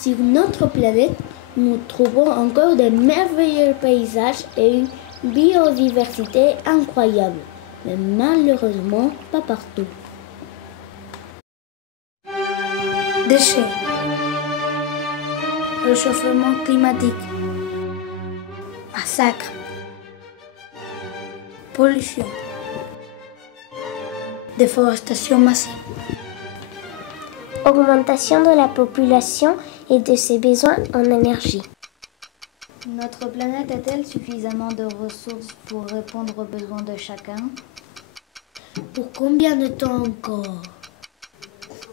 Sur notre planète, nous trouvons encore de merveilleux paysages et une biodiversité incroyable, mais malheureusement pas partout. Déchets, réchauffement climatique, massacre, pollution, déforestation massive, augmentation de la population et de ses besoins en énergie. Notre planète a-t-elle suffisamment de ressources pour répondre aux besoins de chacun? Pour combien de temps encore?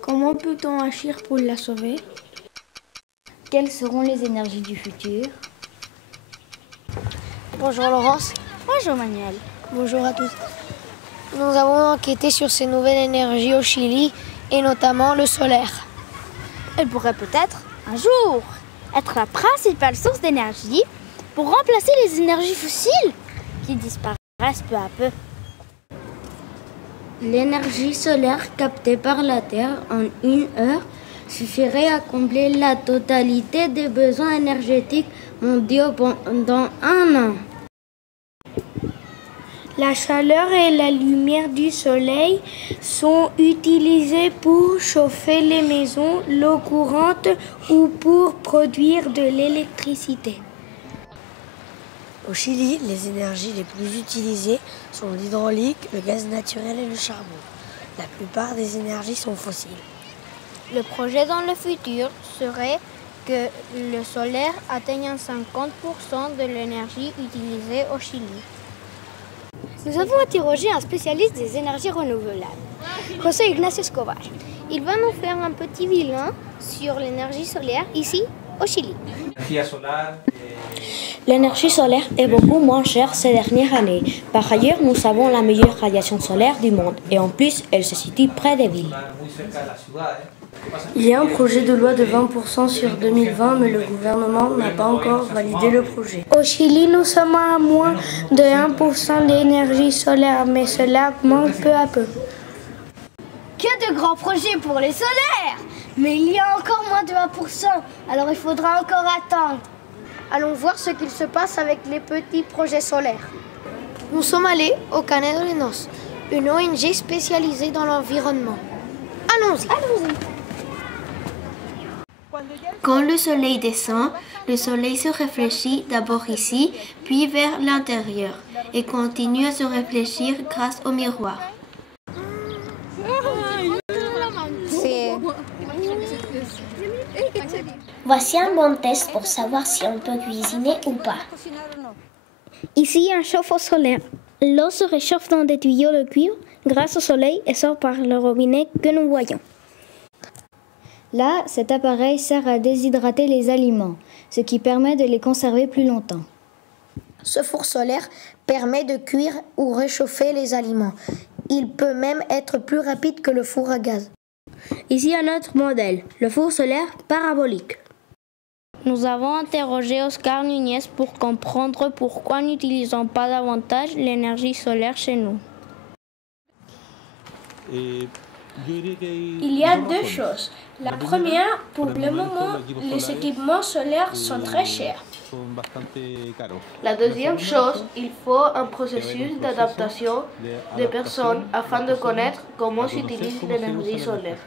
Comment peut-on agir pour la sauver? Quelles seront les énergies du futur? Bonjour Laurence. Bonjour Manuel. Bonjour à tous. Nous avons enquêté sur ces nouvelles énergies au Chili et notamment le solaire. Elle pourrait peut-être, un jour, être la principale source d'énergie pour remplacer les énergies fossiles qui disparaissent peu à peu. L'énergie solaire captée par la Terre en 1 heure suffirait à combler la totalité des besoins énergétiques mondiaux pendant 1 an. La chaleur et la lumière du soleil sont utilisées pour chauffer les maisons, l'eau courante ou pour produire de l'électricité. Au Chili, les énergies les plus utilisées sont l'hydraulique, le gaz naturel et le charbon. La plupart des énergies sont fossiles. Le projet dans le futur serait que le solaire atteigne 50% de l'énergie utilisée au Chili. Nous avons interrogé un spécialiste des énergies renouvelables, José Ignacio Escobar. Il va nous faire un petit bilan sur l'énergie solaire ici au Chili. L'énergie solaire est beaucoup moins chère ces dernières années. Par ailleurs, nous avons la meilleure radiation solaire du monde et en plus, elle se situe près des villes. Il y a un projet de loi de 20% sur 2020, mais le gouvernement n'a pas encore validé le projet. Au Chili, nous sommes à moins de 1% d'énergie solaire, mais cela augmente peu à peu. Que de grands projets pour les solaires! Mais il y a encore moins de 1%, alors il faudra encore attendre. Allons voir ce qu'il se passe avec les petits projets solaires. Nous sommes allés au Canedolenos, une ONG spécialisée dans l'environnement. Allons-y. Quand le soleil descend, le soleil se réfléchit d'abord ici, puis vers l'intérieur, et continue à se réfléchir grâce au miroir. Voici un bon test pour savoir si on peut cuisiner ou pas. Ici, un chauffe-eau solaire. L'eau se réchauffe dans des tuyaux de cuivre grâce au soleil et sort par le robinet que nous voyons. Là, cet appareil sert à déshydrater les aliments, ce qui permet de les conserver plus longtemps. Ce four solaire permet de cuire ou réchauffer les aliments. Il peut même être plus rapide que le four à gaz. Ici un autre modèle, le four solaire parabolique. Nous avons interrogé Oscar Núñez pour comprendre pourquoi n'utilisons pas davantage l'énergie solaire chez nous. Il y a deux choses. La première, pour le moment, les équipements solaires sont très chers. La deuxième chose, il faut un processus d'adaptation des personnes afin de connaître comment s'utilise l'énergie solaire.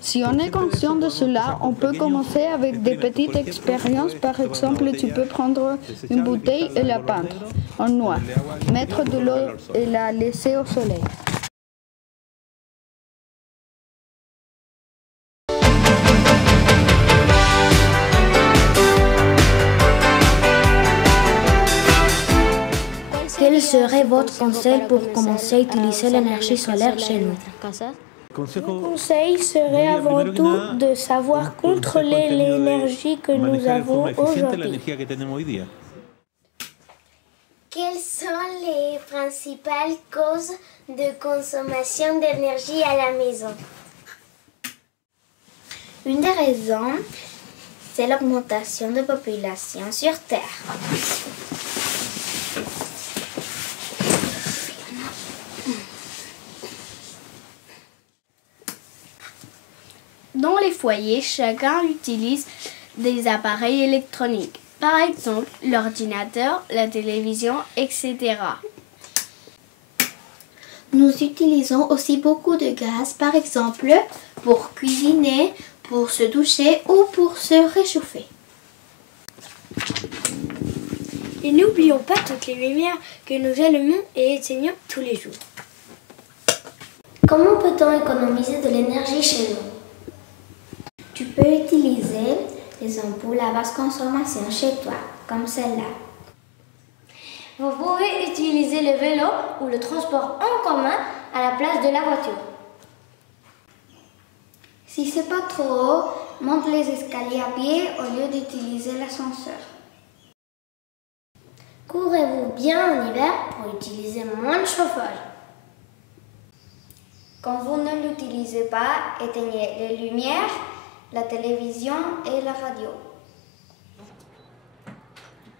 Si on est conscient de cela, on peut commencer avec des petites expériences. Par exemple, tu peux prendre une bouteille et la peindre en noir, mettre de l'eau et la laisser au soleil. Quel serait votre conseil pour commencer à utiliser l'énergie solaire chez nous? Mon conseil serait avant tout de savoir contrôler l'énergie que nous avons aujourd'hui. Quelles sont les principales causes de consommation d'énergie à la maison? Une des raisons, c'est l'augmentation de population sur Terre. Dans les foyers, chacun utilise des appareils électroniques, par exemple l'ordinateur, la télévision, etc. Nous utilisons aussi beaucoup de gaz, par exemple pour cuisiner, pour se doucher ou pour se réchauffer. Et n'oublions pas toutes les lumières que nous allumons et éteignons tous les jours. Comment peut-on économiser de l'énergie chez nous? Tu peux utiliser les ampoules à basse consommation chez toi, comme celle-là. Vous pouvez utiliser le vélo ou le transport en commun à la place de la voiture. Si c'est pas trop haut, monte les escaliers à pied au lieu d'utiliser l'ascenseur. Couvrez-vous bien en hiver pour utiliser moins de chauffage. Quand vous ne l'utilisez pas, éteignez les lumières, la télévision et la radio.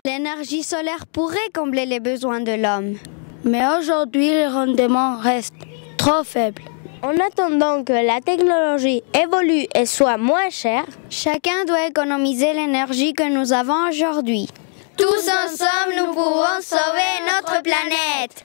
L'énergie solaire pourrait combler les besoins de l'homme. Mais aujourd'hui, le rendement reste trop faible. En attendant que la technologie évolue et soit moins chère, chacun doit économiser l'énergie que nous avons aujourd'hui. Tous ensemble, nous pouvons sauver notre planète.